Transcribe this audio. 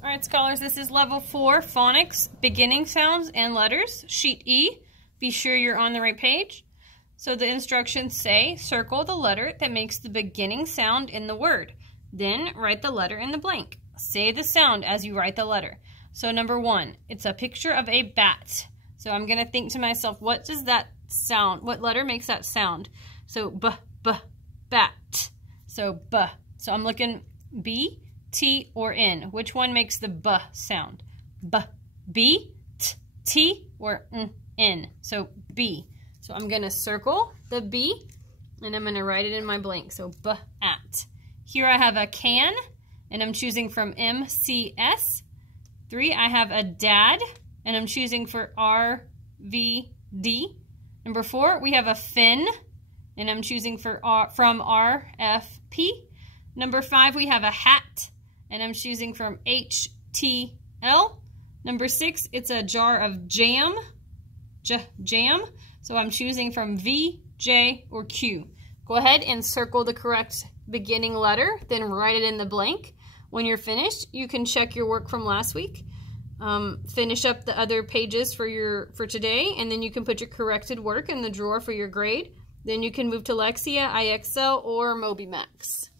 All right, scholars, this is level 4, phonics, beginning sounds and letters, sheet E. Be sure you're on the right page. So the instructions say, circle the letter that makes the beginning sound in the word. Then write the letter in the blank. Say the sound as you write the letter. So number 1, it's a picture of a bat. So I'm going to think to myself, what does that sound, what letter makes that sound? So b, bat. So b. So I'm looking B, T, or N. Which one makes the b sound? B, T, or N. So B. So I'm going to circle the B, and I'm going to write it in my blank. So b-at. Here I have a can, and I'm choosing from MCS. 3, I have a dad, and I'm choosing for RVD. Number 4, we have a fin, and I'm choosing for from RFP. Number 5, we have a hat, and I'm choosing from HTL. Number 6, it's a jar of jam, jam. So I'm choosing from V, J, or Q. Go ahead and circle the correct beginning letter, then write it in the blank. When you're finished, you can check your work from last week. Finish up the other pages for today, and then you can put your corrected work in the drawer for your grade. Then you can move to Lexia, IXL, or MobyMax.